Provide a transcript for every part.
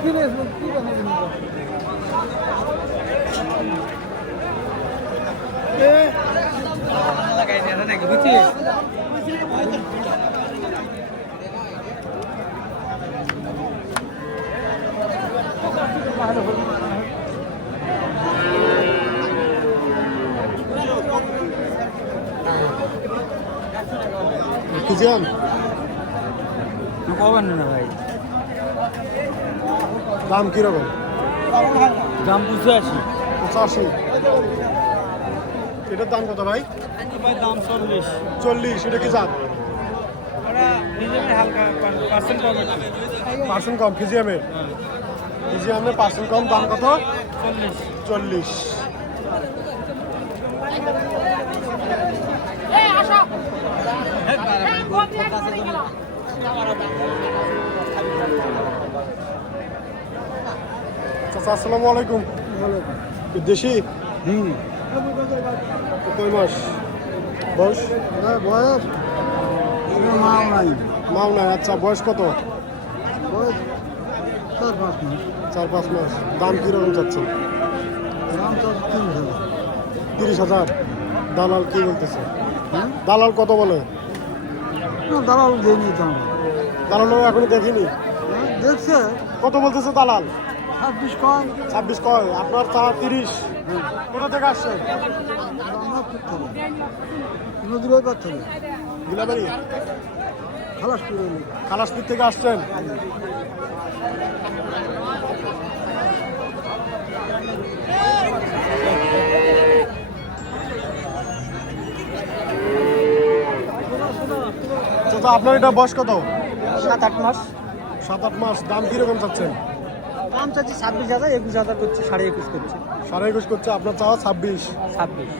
কিজন পাবেন না ভাই, দাম কিরকম? দাম 85। 85। এটার দাম কত ভাই? ভাই দাম 40। 40। এটা কি জাত? ওরা নিজের হালকা পার্সেন্ট কম আছে। পার্সেন্ট কম ফিজিয়ামের? ফিজিয়ামের পার্সেন্ট কম, দাম কত? 40। 40। চাচা আসসালামু আলাইকুম। দেশি? কয় মাস বয়স? বয়স মাও নাই, মাও নাই। আচ্ছা, বয়স কত? বয়স 4-5 মাস। 4-5 মাস। দাম কিরকম চাচ্ছেন? দাম তো 30,000। 30,000। দালাল কি বলতেছে? দালাল কত বলে? না দালাল দেয়নি দাম। দালাল এখনো দেখিনি। দেখছে কত বলতেছে দালাল? 26 কয়। 26 কয়। আপনার চা 30। কোথা থেকে আসছেন? আমরা করতে নদীর ওই পার থেকে গিলাবাড়ি? খালাসপুর খালাসপুর থেকে আসছেন? চাচা আপনার এটা বয়স কত? 7-8 মাস। 7-8 মাস। দাম কিরকম চাচ্ছেন? দাম চাচ্ছি 26,000, 21,000 করছে, 21.5 করছে। 21.5 করছে, আপনার চাওয়া 26। 26।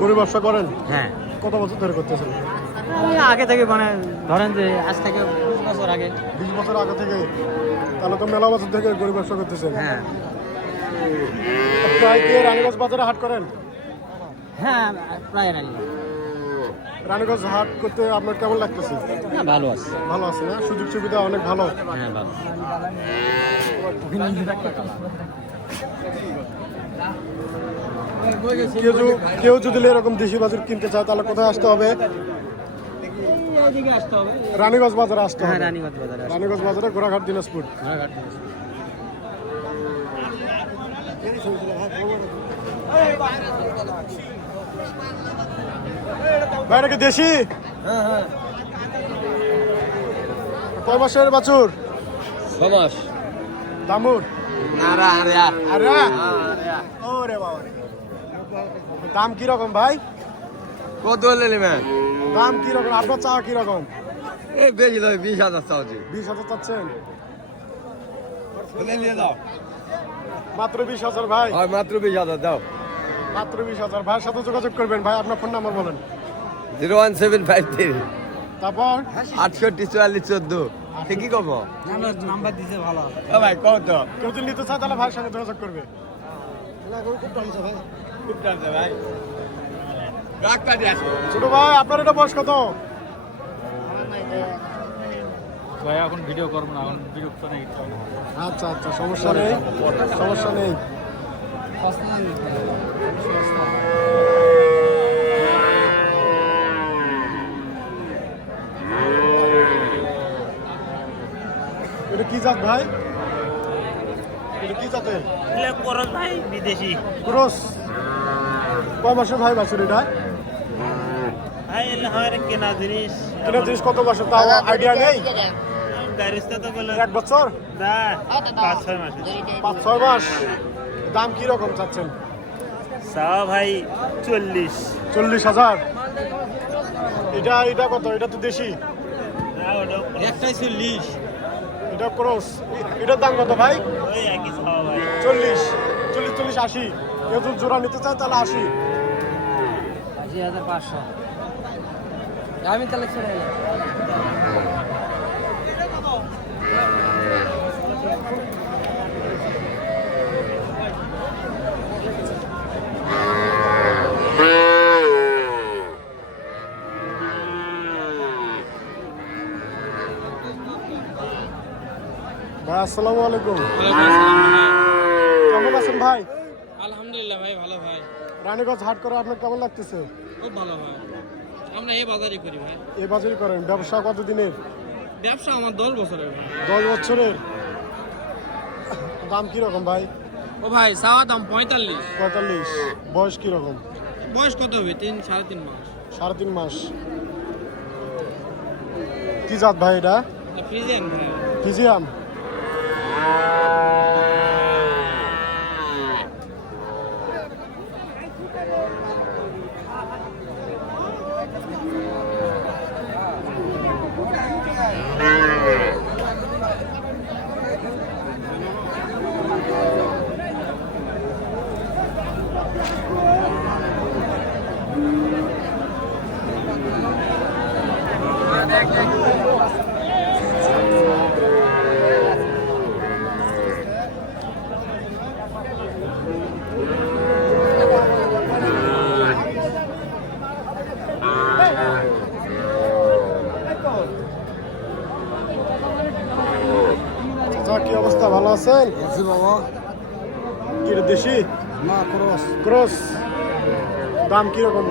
গরু ব্যবসা করেন? হ্যাঁ, কত বছর ধরে করতেছেন? ওই আগে থেকে মানে ধরেন যে আজ থেকে 20 বছর আগে। 20 বছর আগে থেকে? তাহলে তো মেলা বছর থেকে গরু ব্যবসা করতেছেন। হ্যাঁ প্রায় কি রানীগঞ্জ বাজারে হাট করেন? হ্যাঁ, প্রায় নাই। রানীগঞ্জ হাট করতে আপনার কেমন লাগতেছে? হ্যাঁ, ভালো আছে। ভালো আছে না? সুযোগ সুবিধা অনেক ভালো? হ্যাঁ, ভালো। কেউ যদি এরকম দেশি বাজার কিনতে চায় তাহলে কোথায় আসতে হবে? এইদিকে আসতে হবে। রানীগঞ্জ বাজারে আসতে হ্যাঁ, হবে। রানীগঞ্জ বাজারে আসতে রানীগঞ্জ বাজারে, ঘোড়াঘাট, দিনাজপুর। বাইরে কি দেশি? হ্যাঁ হ্যাঁ, কয় মাসের বাছুর? 6 মাস। দামুর? আরে আরে ওরে বাবা রে। দাম কিরকম ভাই? কত হলে নেবেন? দাম কিরকম? আপনার চা কিরকম? এই বেশি নয়, 20,000 চাওছি। 20,000 চাচ্ছেন? নিয়ে দাও। মাত্র 20,000 ভাই? হয়, মাত্র 20,000 দাও। মাত্র 20,000। ভাইয়ের সাথে যোগাযোগ করবেন। ভাই আপনার ফোন নাম্বার বলেন। 01753 তারপর 68 44 14। ঠিকই কব নাম্বার দিছে ভালো। ও ভাই কত? কেউ যদি নিতে চায় তাহলে ভাইয়ের সঙ্গে যোগাযোগ করবে। খুব টানছে ভাই, খুব টানছে ভাই। রাখটা দিয়ে আসো। ছোট ভাই আপনার এটা বয়স কত? ভাই এখন ভিডিও করবো না, এখন বিরক্ত নেই। আচ্ছা আচ্ছা, সমস্যা নেই, সমস্যা নেই। এটা কি জাত ভাই? এটা কি জাতের? করস ভাই, বিদেশি ক্রস? কয় মাসের ভাই বাছুর এটা? ভাই, এলে হয় কেনা জিনিস। এটা জিনিস কত বছর তাও আইডিয়া নেই? ব্যারিস্তা তো বলে 1 বছর? না, 5-6 মাস। 5-6 মাস। দাম কি রকম চাচ্ছেন? চাওয়া ভাই 40। 40,000। এটা কত? এটা তো দেশি। একটাই 40। এটা ক্রস। এটার দাম কত ভাই? ওই একই চাওয়া ভাই। 40, 80। কেউ যদি জোড়া নিতে চায় তাহলে 80। 80,500। আমি তাহলে ছেড়ে এলাম। ভাই আসসালামু আলাইকুম। কেমন আছেন ভাই? আলহামদুলিল্লাহ ভাই, ভালো ভাই। রানীগঞ্জ হাট করে আপনার কেমন লাগতেছে? খুব ভালো ভাই। আমরা এই বাজারই করি ভাই। এই বাজারই করেন? ব্যবসা কতদিনের? ব্যবসা আমার 10 বছরের ভাই। 10 বছরের। দাম কিরকম ভাই? ও ভাই চাওয়া দাম 45। 45। বয়স কিরকম? বয়স কত হবে? 3-3.5 মাস। 3.5 মাস। কি জাত ভাই এটা? ফ্রিজিয়ান ভাই। ফিজিয়াম। চাচা কি অবস্থা, ভালো আছেন? বাবা কি রে, দেশি না ক্রস ক্রস? দাম কিরকম?